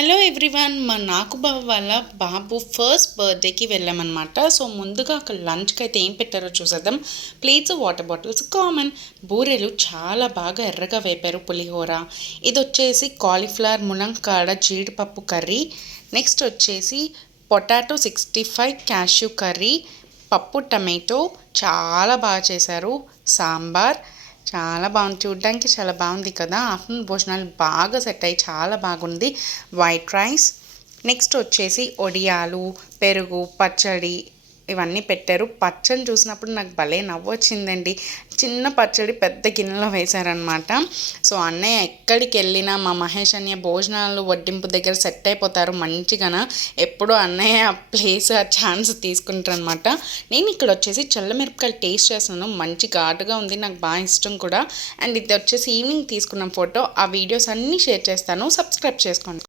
Hello everyone, మా నాకు బావ వాళ్ళ బాబు ఫస్ట్ బర్త్డేకి వెళ్ళామన్నమాట. సో ముందుగా అక్కడ లంచ్కి అయితే ఏం పెట్టారో చూసేద్దాం. Plates, water bottles common. బూరెలు చాలా బాగా ఎర్రగా వేపారు. పులిహోర, ఇది వచ్చేసి కాలీఫ్లవర్ ములంకాడ జీడిపప్పు కర్రీ. నెక్స్ట్ వచ్చేసి పొటాటో 65 క్యాష్యూ కర్రీ, పప్పు టమాటో చాలా బాగా చేశారు. సాంబార్ చాలా బాగుంది, చూడడానికి చాలా బాగుంది కదా. ఆఫ్టర్నూన్ భోజనాలు బాగా సెట్ అయ్యి చాలా బాగుంది. వైట్ రైస్, నెక్స్ట్ వచ్చేసి ఒడియాలు, పెరుగు, పచ్చడి ఇవన్నీ పెట్టారు. పచ్చడి చూసినప్పుడు నాకు భలే నవ్వు వచ్చిందండి. చిన్న పచ్చడి పెద్ద గిన్నెలో వేశారనమాట. సో అన్నయ్య ఎక్కడికి వెళ్ళినా మా మహేష్ అన్నయ్య భోజనాలు వడ్డింపు దగ్గర సెట్ అయిపోతారు మంచిగా. ఎప్పుడూ అన్నయ్య ఆ ప్లేస్ ఆ ఛాన్స్ తీసుకుంటారు అనమాట. నేను ఇక్కడ వచ్చేసి చల్లమిరపకాయలు టేస్ట్ చేస్తున్నాను, మంచి ఘాటుగా ఉంది, నాకు బాగా ఇష్టం కూడా. అండ్ ఇది వచ్చేసి ఈవినింగ్ తీసుకున్న ఫోటో. ఆ వీడియోస్ అన్నీ షేర్ చేస్తాను, సబ్స్క్రైబ్ చేసుకోండి.